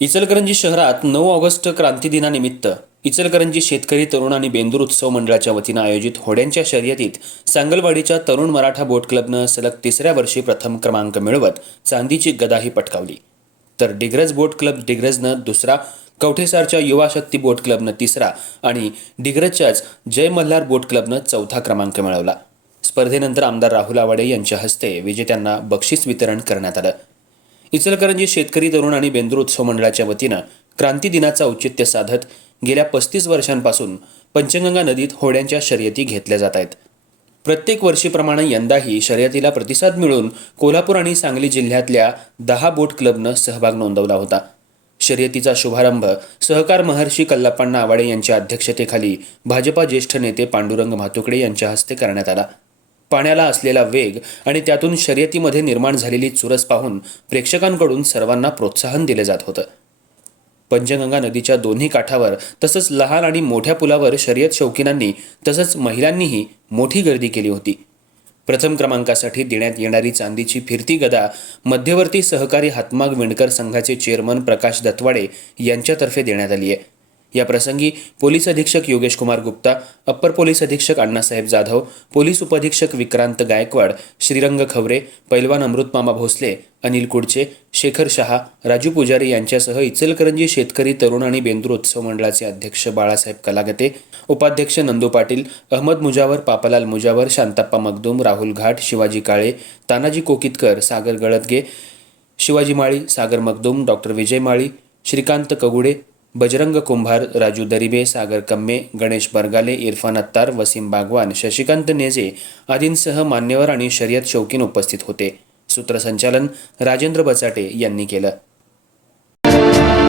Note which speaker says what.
Speaker 1: इचलकरंजी शहरात नऊ ऑगस्ट क्रांती दिनानिमित्त इचलकरंजी शेतकरी तरुण आणि बेंदूर उत्सव मंडळाच्या वतीनं आयोजित होड्यांच्या शर्यतीत सांगलवाडीच्या तरुण मराठा बोट क्लबनं सलग तिसऱ्या वर्षी प्रथम क्रमांक मिळवत चांदीची गदाही पटकावली. तर डिग्रज बोट क्लब डिग्रजनं दुसरा कवठेसारच्या युवा शक्ती बोट क्लबनं तिसरा आणि डिग्रजच्याच जय मल्हार बोट क्लबनं चौथा क्रमांक मिळवला. स्पर्धेनंतर आमदार राहुल आवाडे यांच्या हस्ते विजेत्यांना बक्षीस वितरण करण्यात आलं. इचलकरंजी शेतकरी तरुण आणि बेंदूर उत्सव मंडळाच्या वतीनं क्रांती दिनाचं औचित्य साधत गेल्या पस्तीस वर्षांपासून पंचगंगा नदीत होड्यांच्या शर्यती घेतल्या जात आहेत. प्रत्येक वर्षीप्रमाणे यंदाही शर्यतीला प्रतिसाद मिळून कोल्हापूर आणि सांगली जिल्ह्यातल्या दहा बोट क्लबनं सहभाग नोंदवला होता. शर्यतीचा शुभारंभ सहकार महर्षी कल्लाप्पांना आवाडे यांच्या अध्यक्षतेखाली भाजपा ज्येष्ठ नेते पांडुरंग म्हातुकडे यांच्या हस्ते करण्यात आला. पाण्याला असलेला वेग आणि त्यातून शर्यतीमध्ये निर्माण झालेली चुरस पाहून प्रेक्षकांकडून सर्वांना प्रोत्साहन दिले जात होतं. पंचगंगा नदीच्या दोन्ही काठावर तसंच लहान आणि मोठ्या पुलावर शर्यत शौकीनांनी तसंच महिलांनीही मोठी गर्दी केली होती. प्रथम क्रमांकासाठी देण्यात येणारी चांदीची फिरती गदा मध्यवर्ती सहकारी हातमाग विणकर संघाचे चेअरमन प्रकाश दत्वाडे यांच्यातर्फे देण्यात आली आहे. या प्रसंगी पोलीस अधीक्षक योगेश कुमार गुप्ता अप्पर पोलीस अधीक्षक अण्णासाहेब जाधव पोलीस उपअधीक्षक विक्रांत गायकवाड श्रीरंग खवरे पैलवान अमृतमामा भोसले अनिल कुडचे शेखर शहा राजू पुजारी यांच्यासह इचलकरंजी शेतकरी तरुण आणि बेंदूर उत्सव मंडळाचे अध्यक्ष बाळासाहेब कलागते उपाध्यक्ष नंदू पाटील अहमद मुजावर पापालाल मुजावर शांताप्पा मगदूम राहुल घाट शिवाजी काळे तानाजी कोकितकर सागर गळदगे शिवाजी माळी सागर मगदूम डॉक्टर विजय माळी श्रीकांत कगुडे बजरंग कुंभार राजू दरिबे सागर कम्मे गणेश बरगाले इरफान अत्तार वसीम बागवान शशिकांत नेजे आदींसह मान्यवर आणि शर्यत शौकीन उपस्थित होते. सूत्रसंचालन राजेंद्र बचाटे यांनी केलं.